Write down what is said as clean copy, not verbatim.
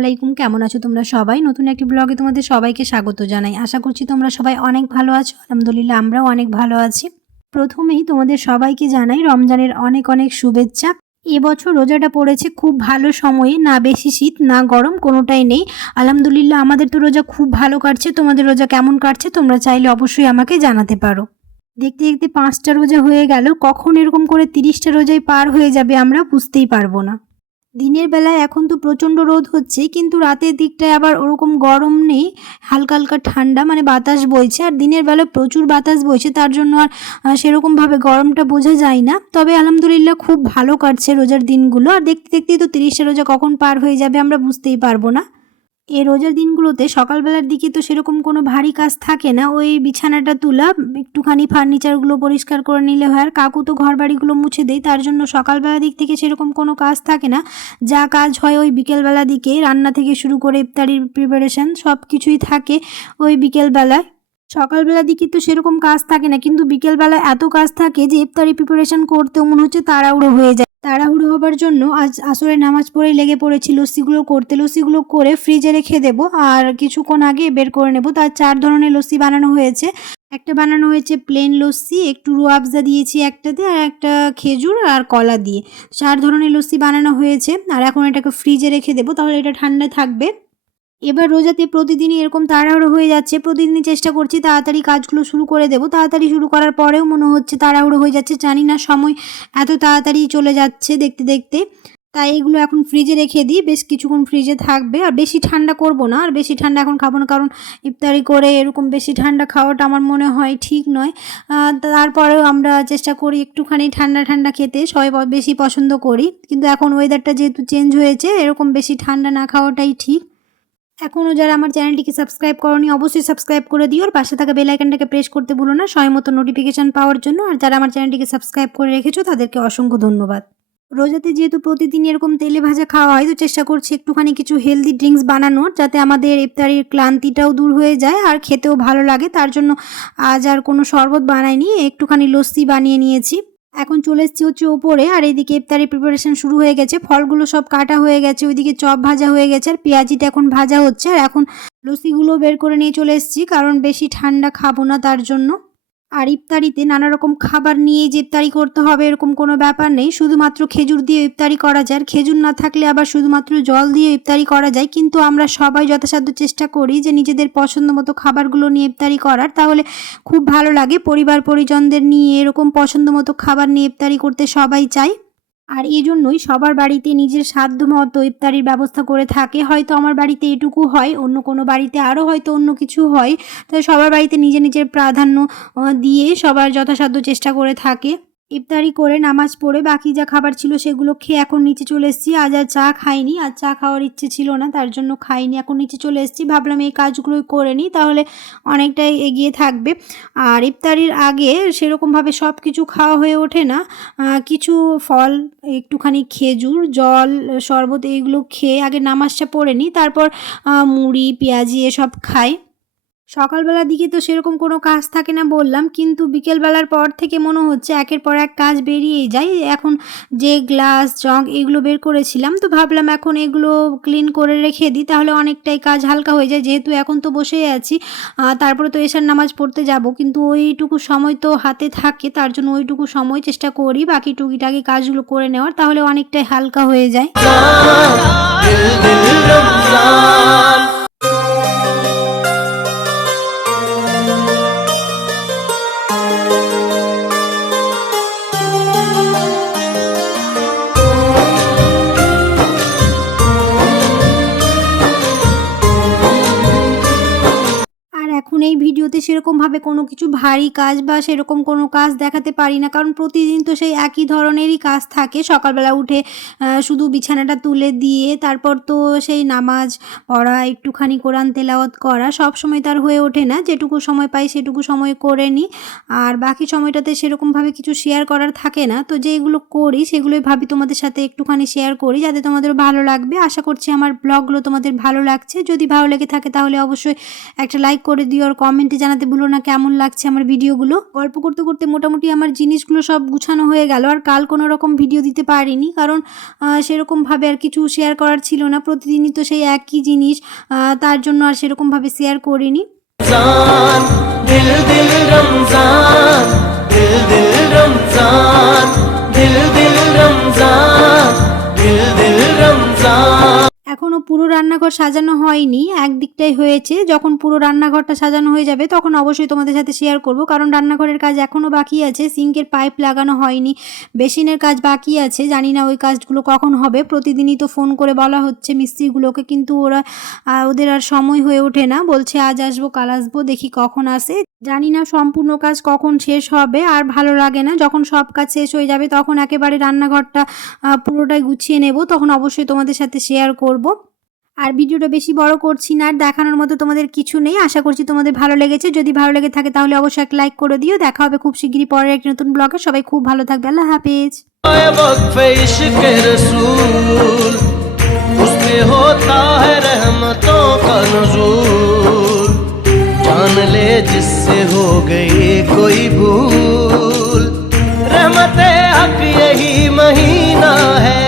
আলাইকুম, কেমন আছো তোমরা সবাই? নতুন একটি ব্লগে তোমাদের সবাইকে স্বাগত জানাই। আশা করছি তোমরা সবাই অনেক ভালো আছো। আলহামদুলিল্লাহ আমরাও অনেক ভালো আছি। প্রথমেই তোমাদের সবাইকে জানাই রমজানের অনেক অনেক শুভেচ্ছা। এবছর রোজাটা পড়েছে খুব ভালো সময়ে, না বেশি শীত না গরম, কোনোটাই নেই। আলহামদুলিল্লাহ আমাদের তো রোজা খুব ভালো কাটছে। তোমাদের রোজা কেমন কাটছে তোমরা চাইলে অবশ্যই আমাকে জানাতে পারো। দেখতে দেখতে 5টা রোজা হয়ে গেল, কখন এরকম করে 30টা রোজায় পার হয়ে যাবে আমরা বুঝতেই পারবো না। দিনের বেলায় এখন তো প্রচণ্ড রোদ হচ্ছে, কিন্তু রাতের দিকটায় আবার ওরকম গরম নেই, হালকা হালকা ঠান্ডা, মানে বাতাস বইছে। আর দিনের বেলায় প্রচুর বাতাস বইছে, তার জন্য আর সেরকমভাবে গরমটা বোঝা যায় না। তবে আলহামদুলিল্লাহ খুব ভালো কাটছে রোজার দিনগুলো। আর দেখতে দেখতেই তো 30টা রোজা কখন পার হয়ে যাবে আমরা বুঝতেই পারবো না। এই রোজার দিনগুলোতে সকালবেলার দিকে তো সেরকম কোনো ভারী কাজ থাকে না, ওই বিছানাটা তোলা, একটুখানি ফার্নিচারগুলো পরিষ্কার করে নিলে হয়। আর কাকু তো ঘর বাড়িগুলো মুছে দেয়, তার জন্য সকালবেলার দিক থেকে সেরকম কোনো কাজ থাকে না। যা কাজ হয় ওই বিকেলবেলা দিকে, রান্না থেকে শুরু করে ইফতারির প্রিপারেশান সব কিছুই থাকে ওই বিকেলবেলায়। সকালবেলার দিকে তো সেরকম কাজ থাকে না, কিন্তু বিকেলবেলা এত কাজ থাকে যে ইফতারি প্রিপারেশান করতেও মনে হচ্ছে তাড়াহুড়ো হয়ে যায়। তাড়াহুড়ো হবার জন্য আজ আসরে নামাজ পড়েই লেগে পড়েছি লস্যিগুলো করতে। লস্যিগুলো করে ফ্রিজে রেখে দেবো, আর কিছুক্ষণ আগে বের করে নেব। তার 4 ধরনের লস্যি বানানো হয়েছে। একটা বানানো হয়েছে প্লেন লস্যি, একটু রুয়াবজা দিয়েছি একটাতে, আর একটা খেজুর আর কলা দিয়ে 4 ধরনের লস্যি বানানো হয়েছে। আর এখন এটাকে ফ্রিজে রেখে দেবো, তাহলে এটা ঠান্ডা থাকবে। এবার রোজাতে প্রতিদিনই এরকম তাড়াহুড়ো হয়ে যাচ্ছে, প্রতিদিনই চেষ্টা করছি তাড়াতাড়ি কাজগুলো শুরু করে দেবো। তাড়াতাড়ি শুরু করার পরেও মনে হচ্ছে তাড়াহুড়ো হয়ে যাচ্ছে, জানি না সময় এত তাড়াতাড়ি চলে যাচ্ছে দেখতে দেখতে। তাই এগুলো এখন ফ্রিজে রেখে দিই, বেশ কিছুক্ষণ ফ্রিজে থাকবে। আর বেশি ঠান্ডা করব না, আর বেশি ঠান্ডা এখন খাবো না, কারণ ইফতারি করে এরকম বেশি ঠান্ডা খাওয়াটা আমার মনে হয় ঠিক নয়। তারপরেও আমরা চেষ্টা করি একটুখানি ঠান্ডা ঠান্ডা খেতে, সবাই বেশি পছন্দ করি। কিন্তু এখন ওয়েদারটা যেহেতু চেঞ্জ হয়েছে, এরকম বেশি ঠান্ডা না খাওয়াটাই ঠিক। এখনও যারা আমার চ্যানেলটিকে সাবস্ক্রাইব করোনি অবশ্যই সাবস্ক্রাইব করে দিও, আর পাশে থাকা বেল আইকনটাকে প্রেস করতে ভুলো না সময় মতো নোটিফিকেশান পাওয়ার জন্য। আর যারা আমার চ্যানেলটিকে সাবস্ক্রাইব করে রেখেছো তাদেরকে অসংখ্য ধন্যবাদ। রোজাতে যেহেতু প্রতিদিন এরকম তেলে ভাজা খাওয়া হয়, তো চেষ্টা করছি একটুখানি কিছু হেলদি ড্রিঙ্কস বানানোর, যাতে আমাদের ইফতারির ক্লান্তিটাও দূর হয়ে যায় আর খেতেও ভালো লাগে। তার জন্য আজ আর কোনো শরবত বানাইনি, একটুখানি লস্যি বানিয়ে নিয়েছি। এখন চলে এসেছি হচ্ছে ওপরে, আর এইদিকে ইফতারি প্রিপারেশন শুরু হয়ে গেছে। ফলগুলো সব কাটা হয়ে গেছে, ওইদিকে চপ ভাজা হয়ে গেছে, আর পেঁয়াজিটা এখন ভাজা হচ্ছে। আর এখন লস্যিগুলো বের করে নিয়ে চলে এসেছি, কারণ বেশি ঠান্ডা খাবো না তার জন্য। আর ইফতারিতে নানা রকম খাবার নিয়ে যে ইফতারি করতে হবে এরকম কোনো ব্যাপার নেই, শুধুমাত্র খেজুর দিয়ে ইফতারি করা যায়। আর খেজুর না থাকলে আবার শুধুমাত্র জল দিয়ে ইফতারি করা যায়, কিন্তু আমরা সবাই যথাসাধ্য চেষ্টা করি যে নিজেদের পছন্দ মতো খাবারগুলো নিয়ে ইফতারি করার, তাহলে খুব ভালো লাগে। পরিবার পরিজনদের নিয়ে এরকম পছন্দ মতো খাবার নিয়ে ইফতারি করতে সবাই চায়। আর এই জন্যই সবার বাড়িতে নিজের সাধ্য মতো ইফতারির ব্যবস্থা করে থাকে। হয়তো আমার বাড়িতে এটুকু হয়, অন্য কোনো বাড়িতে আরও হয়তো অন্য কিছু হয়। তাই সবার বাড়িতে নিজের নিজের প্রাধান্য দিয়ে সবার যথাসাধ্য চেষ্টা করে থাকে। ইফতারি করে নামাজ পড়ে বাকি যা খাবার ছিল সেগুলো খেয়ে এখন নিচে চলে এসেছি। আজ আর চা খাইনি, আর চা খাওয়ার ইচ্ছে ছিল না, তার জন্য খাইনি। এখন নিচে চলে এসেছি, ভাবলাম এই কাজগুলোই করে নিই, তাহলে অনেকটাই এগিয়ে থাকবে। আর ইফতারির আগে সেরকমভাবে সব কিছু খাওয়া হয়ে ওঠে না। কিছু ফল, একটুখানি খেজুর, জল, শরবত এইগুলো খেয়ে আগে নামাজটা পড়ে নিই, তারপর মুড়ি পেঁয়াজি এসব খাই। সকালবেলার দিকে তো সেরকম কোনো কাজ থাকে না বললাম, কিন্তু বিকেলবেলার পর থেকে মনে হচ্ছে একের পর এক কাজ বেরিয়েই যায়। এখন যে গ্লাস জগ এগুলো বের করেছিলাম, তো ভাবলাম এখন এগুলো ক্লিন করে রেখে দিই, তাহলে অনেকটাই কাজ হালকা হয়ে যায়। যেহেতু এখন তো বসেই আছি, তারপরে তো এশার নামাজ পড়তে যাব, কিন্তু ওইটুকু সময় তো হাতে থাকে, তার জন্য ওইটুকু সময় চেষ্টা করি বাকি টুকিটাকি কাজগুলো করে নেওয়ার, তাহলে অনেকটাই হালকা হয়ে যায়। এখন এই ভিডিওতে সেরকমভাবে কোনো কিছু ভারী কাজ বা সেরকম কোনো কাজ দেখাতে পারি না, কারণ প্রতিদিন তো সেই একই ধরনেরই কাজ থাকে। সকালবেলা উঠে শুধু বিছানাটা তুলে দিয়ে তারপর তো সেই নামাজ পড়া, একটুখানি কোরআন তেলাওয়াত করা, সব সময় তার হয়ে ওঠে না। যেটুকু সময় পাই সেটুকু সময় করে নিই, আর বাকি সময়টাতে সেরকমভাবে কিছু শেয়ার করার থাকে না। তো যেগুলো করি সেগুলোই ভাবি তোমাদের সাথে একটুখানি শেয়ার করি, যাতে তোমাদের ভালো লাগবে। আশা করছি আমার ব্লগগুলো তোমাদের ভালো লাগছে। যদি ভালো লেগে থাকে তাহলে অবশ্যই একটা লাইক করে দিও আর কমেন্ট কমেন্টে জানাতে ভুলো না কেমন লাগছে আমার ভিডিওগুলো। গল্প করতে করতে মোটামুটি আমার জিনিসগুলো সব গুছানো হয়ে গেল। আর কাল কোনো রকম ভিডিও দিতে পারিনি, কারণ সেরকমভাবে আর কিছু শেয়ার করার ছিল না। প্রতিদিনই তো সেই একই জিনিস, তার জন্য আর সেরকমভাবে শেয়ার করিনি। दिल दिल रमजान, दिल दिल रमजान, दिल दिल रमजान, दिल दिल रमजान। এখনো পুরো রান্নাঘর সাজানো হয়নি, একদিকটাই হয়েছে। যখন পুরো রান্নাঘরটা সাজানো হয়ে যাবে তখন অবশ্যই তোমাদের সাথে শেয়ার করব, কারণ রান্নাঘরের কাজ এখনও বাকি আছে। সিঙ্কের পাইপ লাগানো হয়নি, বেসিনের কাজ বাকি আছে। জানি না ওই কাজগুলো কখন হবে। প্রতিদিনই তো ফোন করে বলা হচ্ছে মিস্ত্রিগুলোকে, কিন্তু ওদের আর সময় হয়ে ওঠে না। বলছে আজ আসবো কাল আসবো, দেখি কখন আসে। জানি না সম্পূর্ণ কাজ কখন শেষ হবে। আর ভালো লাগে না যখন সব কাজ শেষ হয়ে যাবে, তখন একেবারে রান্নাঘরটা পুরোটাই গুছিয়ে নেব, তখন অবশ্যই তোমাদের সাথে শেয়ার করব। আর ভিডিওটা বেশি বড় করছি না, আর দেখানোর মতো তোমাদের কিছু নেই। আশা করছি তোমাদের ভালো লেগেছে। যদি ভালো লেগে থাকে তাহলে অবশ্যই একটা লাইক করে দিও। দেখা হবে খুব শিগগিরই পরের একটা নতুন ব্লগে। সবাই খুব ভালো থাকবে। আল্লাহ হাফেজ। उसमें होता है रहमतों का नुज़ूल, जान ले जिससे हो गई कोई भूल। रहमत हक यही महीना है।